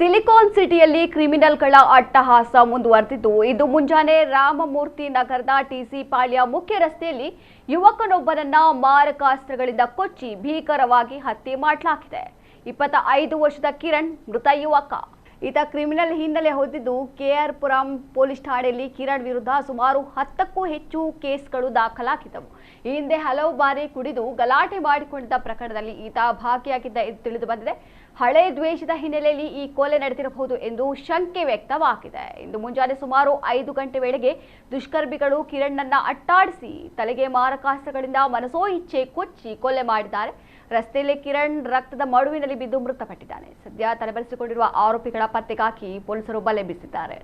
Silicon ಸಿಟಿಯಲ್ಲಿ ಕ್ರಿಮಿನಲ್ಗಳ ಅಟ್ಟಹಾಸ ಮುಂದುವರೆದಿದ್ದು, ಇದು ಮುಂಜಾನೆ ರಾಮಮೂರ್ತಿ ನಗರದ ಟಿಸಿ ಪಾಳ್ಯ ಮುಖ್ಯ ರಸ್ತೆಯಲ್ಲಿ ಯುವಕನೊಬ್ಬನನ್ನ ಮಾರಕಾಸ್ತ್ರಗಳಿಂದ ಕೊಚ್ಚಿ ಭೀಕರವಾಗಿ ಹತ್ಯೆ ಮಾಡಲಾಗಿದೆ. 25 ವರ್ಷದ ಕಿರಣ್ ಮೃತ ಯುವಕ. ಈತ ಕ್ರಿಮಿನಲ್ ಹಿನ್ನೆಲೆ ಹೊಂದಿದ್ದು ಕೆಆರ್ ಪುರಂ ಪೊಲೀಸ್ ಠಾಣೆಯಲ್ಲಿ ಕಿರಣ್ ವಿರುದ್ಧ ಸುಮಾರು 10ಕ್ಕೂ ಹೆಚ್ಚು ಕೇಸ್ಗಳು ದಾಖಲಾಗಿದ್ದವು. ಈ ಹಿಂದೆ ಹಲವು ಬಾರಿ ಕುಡಿದು ಗಲಾಟೆ ಮಾಡಿಕೊಂಡಿದ್ದ ಪ್ರಕರಣದಲ್ಲಿ ಈತ ಭಾಗಿಯಾಗಿದ್ದ ಎಂದು ತಿಳಿದು ಬಂದಿದೆ. ಹಳೆ ದ್ವೇಷದ ಹಿನ್ನೆಲೆಯಲ್ಲಿ ಈ ಕೊಲೆ ನಡೆದಿರಬಹುದು ಎಂದು ಶಂಕೆ ವ್ಯಕ್ತವಾಗಿದೆ. ಇಂದು ಮುಂಜಾನೆ ಸುಮಾರು 5 ಗಂಟೆ ವೇಳೆಗೆ ದುಷ್ಕರ್ಮಿಗಳು ಕಿರಣ್ನನ್ನ ಅಟ್ಟಾಡಿಸಿ ತಲೆಗೆ ಮಾರಕಾಸ್ತ್ರಗಳಿಂದ ಮನಸೋ ಇಚ್ಛೆ ಕೊಚ್ಚಿ ಕೊಲೆ ಮಾಡಿದ್ದಾರೆ. ರಸ್ತೆಯಲ್ಲಿ ಕಿರಣ್ ರಕ್ತದ ಮಡುವಿನಲ್ಲಿ ಬಿದ್ದು ಮೃತಪಟ್ಟಿದ್ದಾನೆ. ಸದ್ಯ ತಲೆಮರೆಸಿಕೊಂಡಿರುವ ಆರೋಪಿಗಳ ಪತ್ತೆಗಾಗಿ ಪೊಲೀಸರು ಬಲೆ ಬೀಸಿದ್ದಾರೆ.